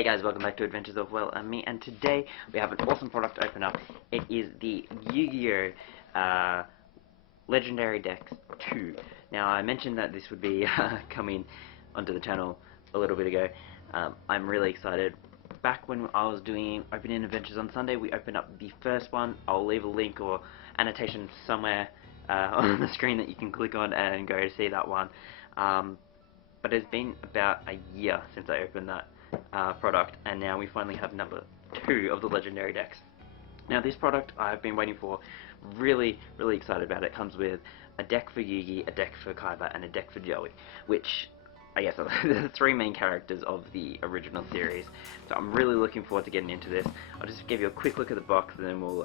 Hey guys, welcome back to Adventures of Well and Me, and today we have an awesome product to open up. It is the Yu-Gi-Oh! Legendary Decks 2. Now, I mentioned that this would be coming onto the channel a little bit ago. I'm really excited. Back when I was doing opening adventures on Sunday, we opened up the first one. I'll leave a link or annotation somewhere on the screen that you can click on and go to see that one. But it's been about a year since I opened that product, and now we finally have number 2 of the legendary decks. Now, this product I've been waiting for, really excited about it. It comes with a deck for Yugi, a deck for Kaiba, and a deck for Joey, which I guess are the 3 main characters of the original series. So I'm really looking forward to getting into this. I'll just give you a quick look at the box, and then we'll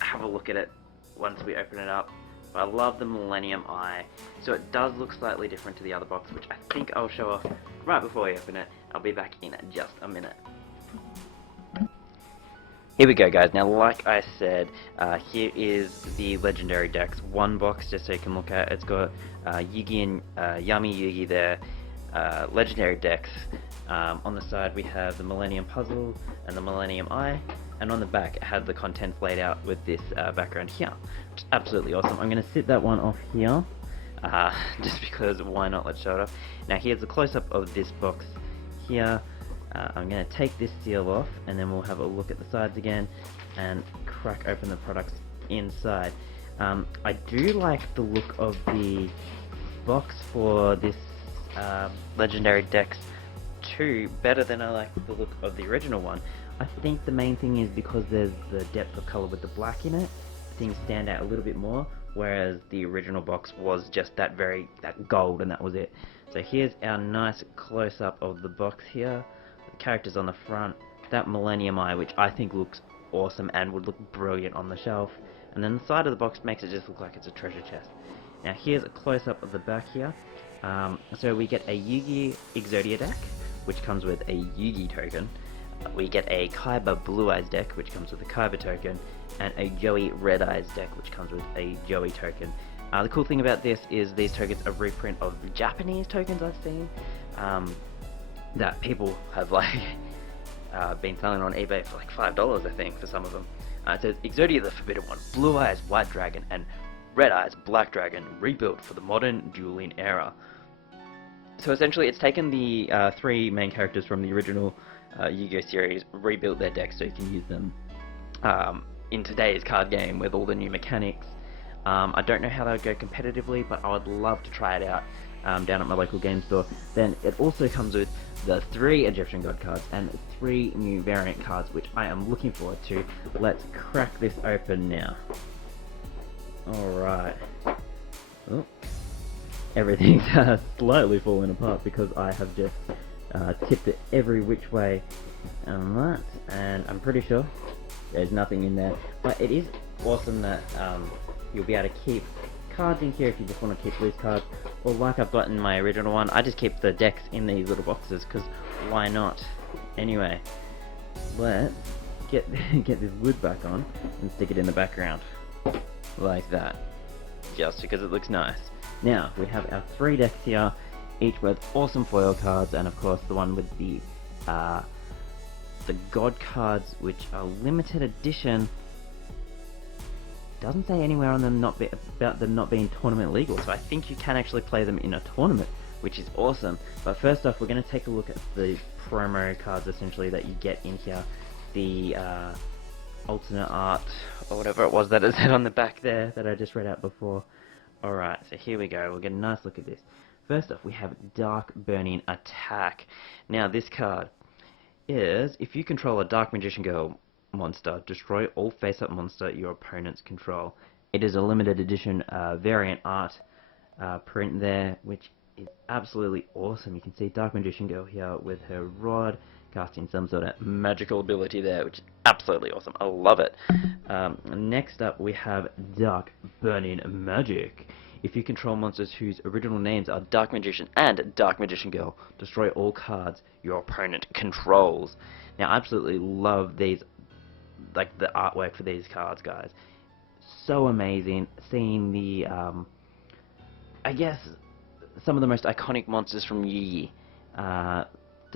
have a look at it once we open it up. I love the Millennium Eye, so it does look slightly different to the other box, which I think I'll show off right before we open it. I'll be back in just a minute. Here we go, guys. Now, like I said, here is the legendary decks. One box, just so you can look at it. It's got Yugi and Yummy Yugi there, legendary decks. On the side we have the Millennium Puzzle and the Millennium Eye, and on the back it has the contents laid out with this background here, which is absolutely awesome. I'm going to sit that one off here, just because why not, let's show it off. Now here's a close-up of this box here. I'm going to take this seal off, and then we'll have a look at the sides again and crack open the products inside. I do like the look of the box for this legendary decks 2 better than I like the look of the original one. I think the main thing is because there's the depth of color with the black in it, things stand out a little bit more, whereas the original box was just that gold, and that was it. So here's our nice close-up of the box here, the characters on the front, that Millennium Eye, which I think looks awesome and would look brilliant on the shelf, and then the side of the box makes it just look like it's a treasure chest. Now here's a close-up of the back here. So we get a Yugi Exodia deck, which comes with a Yugi token. We get a Kaiba Blue Eyes deck, which comes with a Kaiba token, and a Joey Red Eyes deck, which comes with a Joey token. The cool thing about this is these tokens are a reprint of Japanese tokens I've seen that people have been selling on eBay for like $5, I think, for some of them. It says Exodia the Forbidden One, Blue Eyes White Dragon, and Red Eyes Black Dragon, rebuilt for the modern dueling era. So essentially it's taken the 3 main characters from the original Yu-Gi-Oh! Series, rebuilt their decks so you can use them in today's card game with all the new mechanics. I don't know how they would go competitively, but I would love to try it out down at my local game store. Then it also comes with the 3 Egyptian God cards and 3 new variant cards, which I am looking forward to. Let's crack this open now. Alright. Oh. Everything's slightly falling apart because I have just tipped it every which way on that, and I'm pretty sure there's nothing in there. But it is awesome that you'll be able to keep cards in here if you just want to keep loose cards, or like I've got in my original one, I just keep the decks in these little boxes because why not? Anyway, let's get this lid back on and stick it in the background like that, just because it looks nice. Now we have our 3 decks here, each with awesome foil cards, and of course the one with the God cards, which are limited edition. Doesn't say anywhere on them about them not being tournament legal, so I think you can actually play them in a tournament, which is awesome. But first off, we're going to take a look at the promo cards essentially that you get in here, the alternate art or whatever it was that it said on the back there that I just read out before. Alright, so here we go, we'll get a nice look at this. First off, we have Dark Burning Attack. Now this card is, if you control a Dark Magician Girl monster, destroy all face-up monster your opponents control. It is a limited edition variant art print there, which is absolutely awesome. You can see Dark Magician Girl here with her rod, casting some sort of magical ability there, which is absolutely awesome. I love it. Next up, we have Dark Burning Magic. If you control monsters whose original names are Dark Magician and Dark Magician Girl, destroy all cards your opponent controls. Now, I absolutely love these, like the artwork for these cards, guys. So amazing. Seeing the, I guess, some of the most iconic monsters from Yugi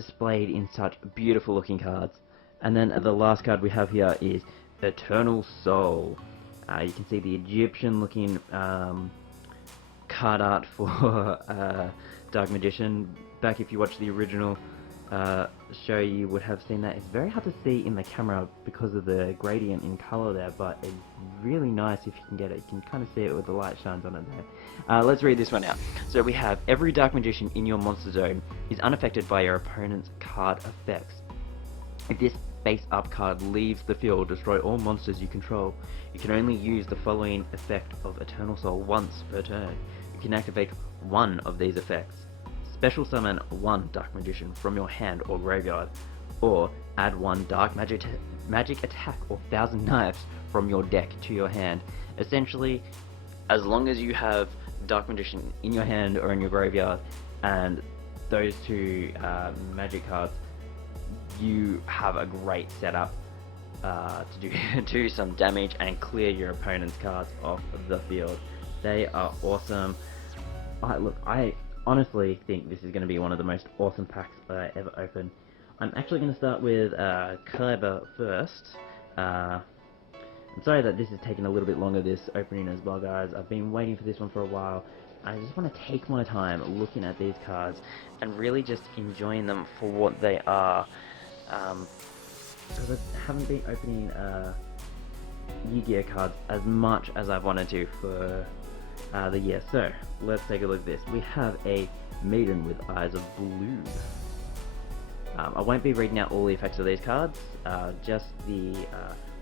displayed in such beautiful looking cards. And then the last card we have here is Eternal Soul. You can see the Egyptian looking card art for Dark Magician. Back if you watch the original show, you would have seen that. It's very hard to see in the camera because of the gradient in color there, but it's really nice if you can get it. You can kind of see it with the light shines on it there. Let's read this one out. So we have, every Dark Magician in your monster zone is unaffected by your opponent's card effects. If this face-up card leaves the field, destroy all monsters you control. You can only use the following effect of Eternal Soul once per turn. You can activate one of these effects. Special summon one Dark Magician from your hand or graveyard, or add one Dark Magic attack or Thousand Knives from your deck to your hand. Essentially, as long as you have Dark Magician in your hand or in your graveyard, and those two magic cards, you have a great setup to do some damage and clear your opponent's cards off the field. They are awesome. I honestly think this is going to be one of the most awesome packs that I ever opened. I'm actually going to start with Kaiba first. I'm sorry that this is taking a little bit longer, this opening as well, guys. I've been waiting for this one for a while. I just want to take my time looking at these cards and really just enjoying them for what they are. Because I haven't been opening Yu-Gi-Oh cards as much as I've wanted to for the year. So let's take a look at this. We have a Maiden with Eyes of Blue. I won't be reading out all the effects of these cards, just the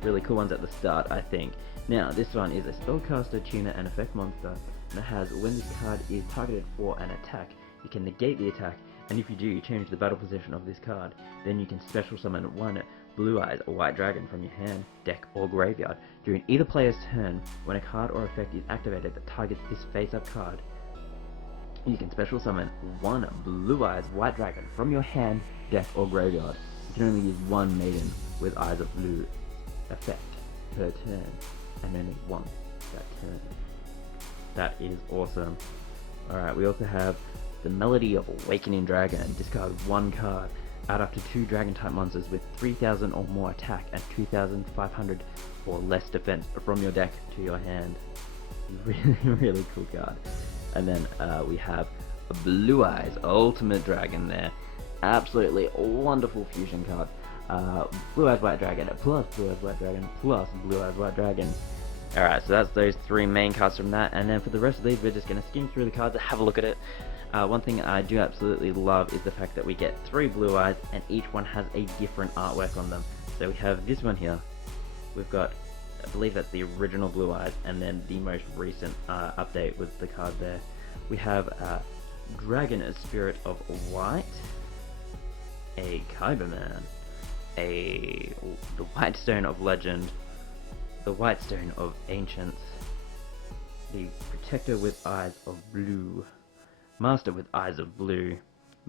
really cool ones at the start, I think. Now, this one is a spellcaster, tuner, and effect monster, and it has, when this card is targeted for an attack, you can negate the attack, and if you do, you change the battle position of this card. Then you can special summon one Blue Eyes, a white dragon, from your hand, deck, or graveyard. During either player's turn, when a card or effect is activated that targets this face-up card, you can special summon one Blue Eyes, white dragon, from your hand, deck, or graveyard. You can only use one Maiden with Eyes of Blue effect per turn, and only once that turn. That is awesome. Alright, we also have the Melody of Awakening Dragon. Discard one card. Add up to 2 dragon-type monsters with 3,000 or more attack and 2,500 or less defense from your deck to your hand. Really, really cool card. And then we have Blue Eyes Ultimate Dragon there. Absolutely wonderful fusion card. Blue Eyes White Dragon plus Blue Eyes White Dragon plus Blue Eyes White Dragon. Alright, so that's those 3 main cards from that, and then for the rest of these we're just going to skim through the cards and have a look at it. One thing I do absolutely love is the fact that we get 3 Blue Eyes and each one has a different artwork on them. So we have this one here. We've got, I believe that's the original Blue Eyes, and then the most recent update with the card there. We have Dragon as Spirit of White, a Kaiba Man, the White Stone of Legend, the White Stone of Ancients, the Protector with Eyes of Blue, Master with Eyes of Blue,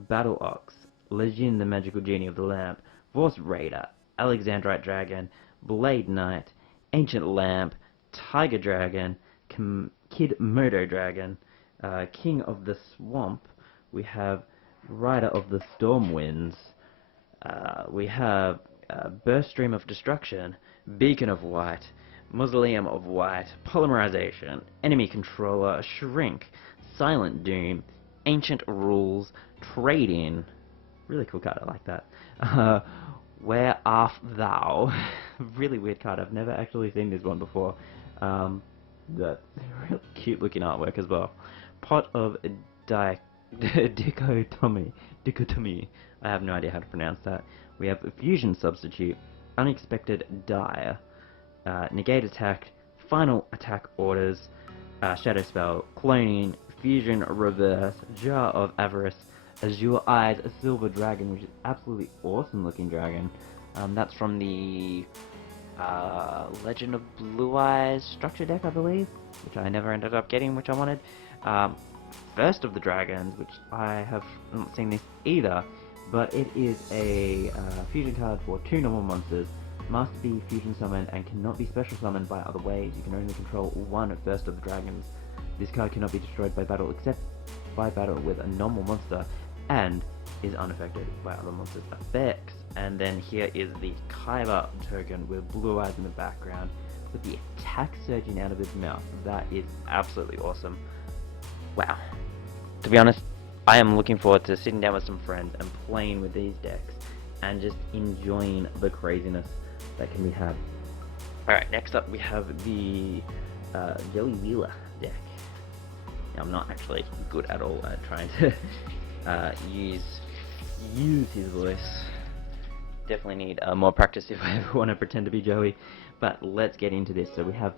Battle Ox, Legion the Magical Genie of the Lamp, Force Raider, Alexandrite Dragon, Blade Knight, Ancient Lamp, Tiger Dragon, Kid Moto Dragon, King of the Swamp, we have Rider of the Storm Winds, we have Burst Stream of Destruction, Beacon of White, Mausoleum of White, Polymerization, Enemy Controller, Shrink, Silent Doom, Ancient Rules, Trade-In, really cool card, I like that, Where Art Thou, really weird card, I've never actually seen this one before, that's really cute looking artwork as well, Pot of Dichotomy, I have no idea how to pronounce that. We have Fusion Substitute, Unexpected Die, Negate Attack, Final Attack Orders, Shadow Spell, Cloning, Fusion Reverse, Jar of Avarice, Azure Eyes, a Silver Dragon, which is absolutely awesome looking dragon. That's from the Legend of Blue Eyes structure deck, I believe, which I never ended up getting, which I wanted. First of the Dragons, which I have not seen this either, but it is a fusion card for 2 normal monsters, must be fusion summoned and cannot be special summoned by other ways. You can only control one First of the Dragons. This card cannot be destroyed by battle except by battle with a normal monster, and is unaffected by other monsters' effects. And then here is the Kaiba token with blue eyes in the background with the attack surging out of his mouth. That is absolutely awesome. Wow. To be honest, I am looking forward to sitting down with some friends and playing with these decks and just enjoying the craziness that can be had. Alright, next up we have the Joey Wheeler deck. Now, I'm not actually good at all at trying to use his voice. Definitely need more practice if I ever want to pretend to be Joey. But let's get into this. So we have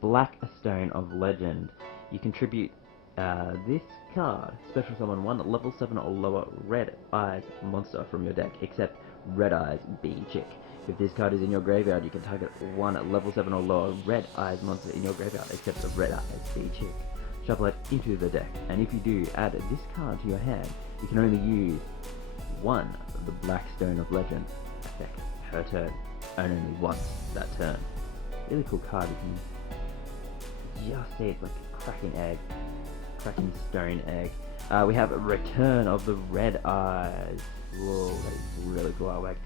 Black Stone of Legend. You contribute this card, special summon one level 7 or lower red eyes monster from your deck, except Red Eyes B Chick. If this card is in your graveyard, you can target one level 7 or lower red eyes monster in your graveyard, except the Red Eyes B Chick. Shuffle it into the deck, and if you do add this card to your hand, you can only use one of the Black Stone of Legend effect per turn, and only once that turn. Really cool card. You can just see it's like a cracking egg. Cracking stone egg. We have a Return of the Red Eyes. Whoa, that is really cool artwork.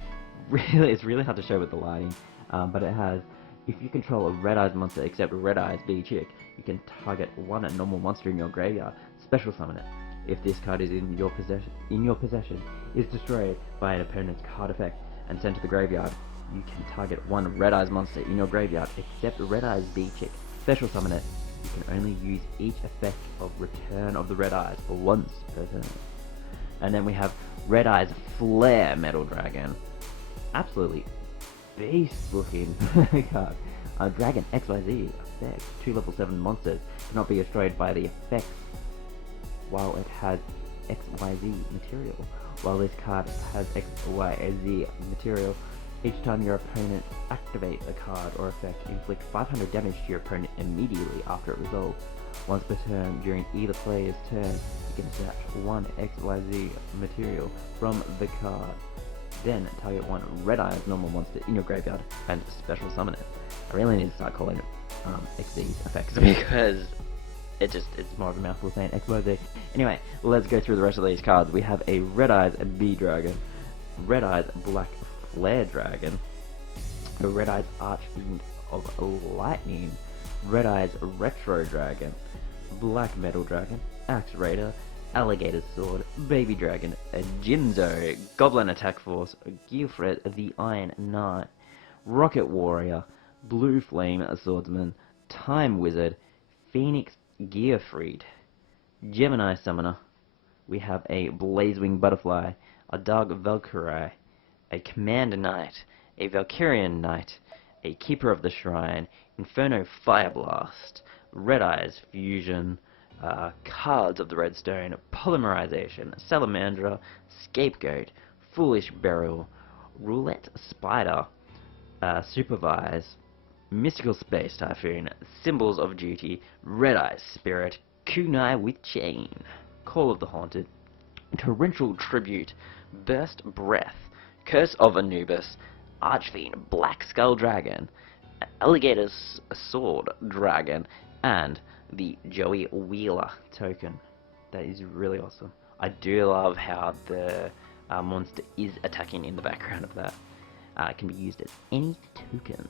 Really, it's really hard to show with the lighting, but it has, if you control a Red Eyes monster except Red Eyes B Chick, you can target one normal monster in your graveyard, special summon it. If this card is in your possession, is destroyed by an opponent's card effect and sent to the graveyard, you can target one Red Eyes monster in your graveyard except Red Eyes B Chick, special summon it. You can only use each effect of Return of the Red Eyes once per turn. And then we have Red Eyes Flare Metal Dragon. Absolutely beast looking card. Dragon XYZ effect. 2 level 7 monsters cannot be destroyed by the effects while it has XYZ material. While this card has XYZ material, each time your opponent activates a card or effect, inflict 500 damage to your opponent immediately after it resolves. Once per turn, during either player's turn, you can attach one XYZ material from the card. Then target one Red Eyes normal monster in your graveyard and special summon it. I really need to start calling it XZ effects because it's more of a mouthful saying XYZ. Anyway, let's go through the rest of these cards. We have a Red Eyes B Dragon, Red Eyes Black Flare Dragon, the Red Eyes Archfiend of Lightning, Red Eyes Retro Dragon, Black Metal Dragon, Axe Raider, Alligator Sword, Baby Dragon, Jinzo, Goblin Attack Force, Gilfred the Iron Knight, Rocket Warrior, Blue Flame Swordsman, Time Wizard, Phoenix Gearfried, Gemini Summoner. We have a Blazewing Butterfly, a Dark Valkyrie, a Commander Knight, a Valkyrian Knight, a Keeper of the Shrine, Inferno Fireblast, Red Eyes Fusion, Cards of the Redstone, Polymerization, Salamandra, Scapegoat, Foolish Burial, Roulette Spider, Supervise, Mystical Space Typhoon, Symbols of Duty, Red Eyes Spirit, Kunai with Chain, Call of the Haunted, Torrential Tribute, Burst Breath, Curse of Anubis, Archfiend Black Skull Dragon, Alligator's Sword Dragon, and the Joey Wheeler token. That is really awesome. I do love how the monster is attacking in the background of that. It can be used as any token.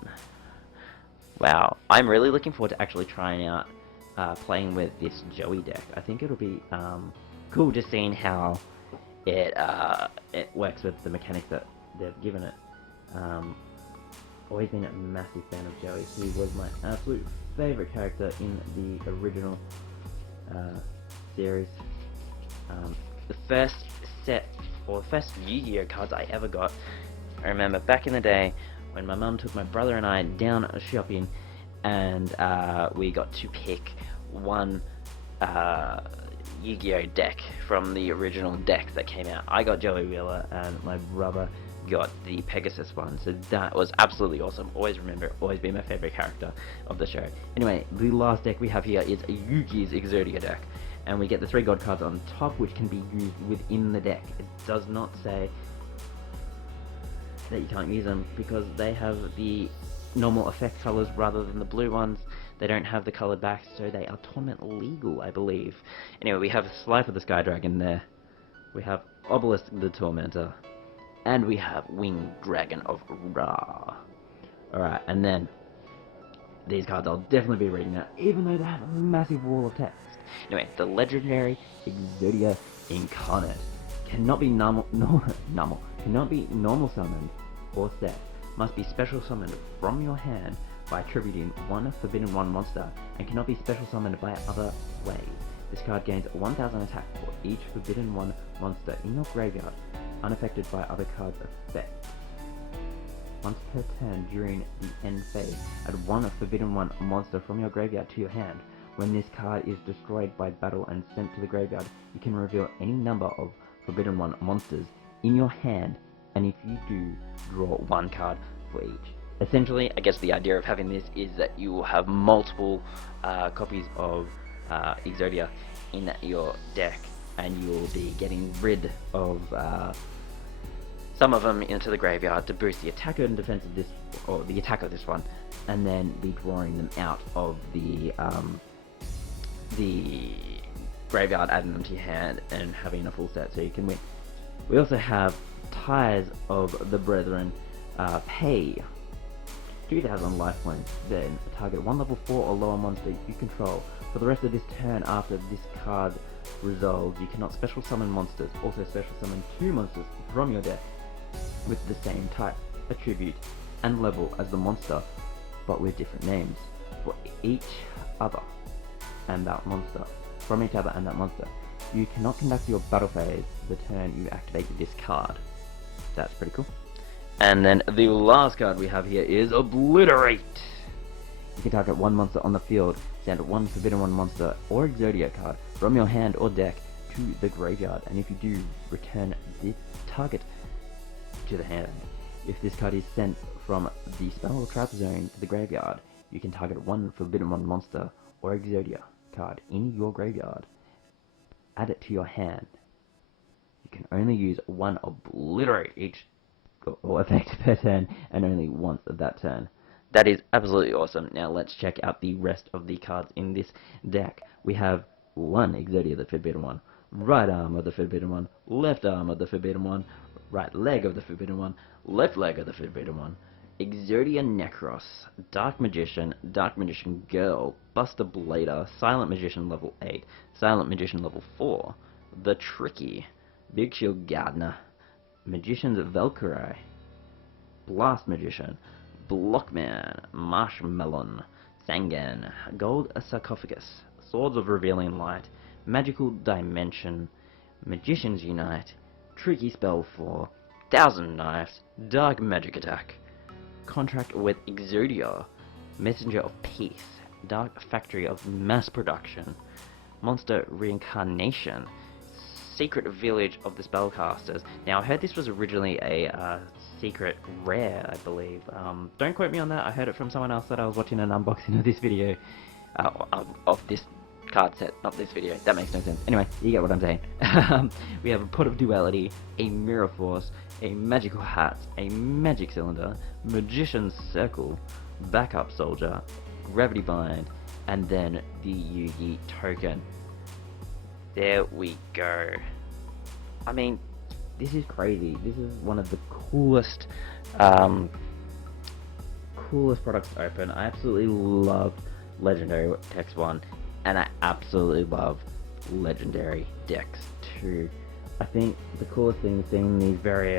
Wow, I'm really looking forward to actually trying out playing with this Joey deck. I think it'll be cool just seeing how it works with the mechanics that they've given it. Always been a massive fan of Joey. He was my absolute favorite character in the original series. The first set, or the first Yu-Gi-Oh cards I ever got, I remember back in the day when my mum took my brother and I down shopping, and we got to pick one Yu-Gi-Oh deck from the original decks that came out. I got Joey Wheeler and my brother got the Pegasus one, so that was absolutely awesome. Always remember, always be my favorite character of the show. Anyway, the last deck we have here is Yugi's Exodia deck, and we get the 3 god cards on top, which can be used within the deck. It does not say that you can't use them because they have the normal effect colors rather than the blue ones. They don't have the colored backs, so they are tournament legal, I believe. Anyway, we have Slifer the Sky Dragon there. We have Obelisk the Tormentor, and we have Winged Dragon of Ra. Alright, and then these cards I'll definitely be reading out, even though they have a massive wall of text. Anyway, the legendary Exodia Incarnate cannot be normal summoned or set. Must be special summoned from your hand by attributing one Forbidden 1 monster, and cannot be special summoned by other way. This card gains 1000 attack for each Forbidden 1 monster in your graveyard, unaffected by other cards' effects. Once per turn during the end phase, add one Forbidden 1 monster from your graveyard to your hand. When this card is destroyed by battle and sent to the graveyard, you can reveal any number of Forbidden 1 monsters in your hand, and if you do, draw one card for each. Essentially, I guess the idea of having this is that you will have multiple copies of Exodia in your deck, and you will be getting rid of some of them into the graveyard to boost the attack and defense of this, or the attack of this one, and then be drawing them out of the graveyard, adding them to your hand, and having a full set so you can win. We also have Ties of the Brethren. Pay 2000 life points, then target one level 4 or lower monster you control. For the rest of this turn after this card resolves, you cannot special summon monsters. Also special summon 2 monsters from your deck with the same type, attribute, and level as the monster, but with different names for each other and that monster. From each other and that monster. You cannot conduct your battle phase the turn you activated this card. That's pretty cool. And then the last card we have here is Obliterate. You can target one monster on the field, send one Forbidden 1 monster or Exodia card from your hand or deck to the graveyard, and if you do, return this target to the hand. If this card is sent from the spell or trap zone to the graveyard, you can target one Forbidden 1 monster or Exodia card in your graveyard, add it to your hand. You can only use one Obliterate each or effect per turn, and only once of that turn. That is absolutely awesome. Now let's check out the rest of the cards in this deck. We have one Exodia the Forbidden 1, right arm of the Forbidden 1, left arm of the Forbidden 1, right leg of the Forbidden 1, left leg of the Forbidden 1, Exodia Necros, Dark Magician Girl, Buster Blader, Silent Magician level 8, Silent Magician level 4, The Tricky, Big Shield Gardener, Magician's Valkyrie, Blast Magician, Blockman, Marshmallow, Sangan, Gold Sarcophagus, Swords of Revealing Light, Magical Dimension, Magicians Unite, Tricky Spell 4, Thousand Knives, Dark Magic Attack, Contract with Exodia, Messenger of Peace, Dark Factory of Mass Production, Monster Reincarnation, Secret Village of the Spellcasters. Now, I heard this was originally a secret rare, I believe. Don't quote me on that. I heard it from someone else that I was watching an unboxing of this video, of this card set, not this video. That makes no sense. Anyway, you get what I'm saying. We have a Pot of Duality, a Mirror Force, a Magical Hat, a Magic Cylinder, Magician's Circle, Backup Soldier, Gravity Bind, and then the Yugi token. There we go. I mean, this is crazy. This is one of the coolest products to open. I absolutely love Legendary Decks 1, and I absolutely love Legendary Decks 2. I think the coolest thing is seeing these various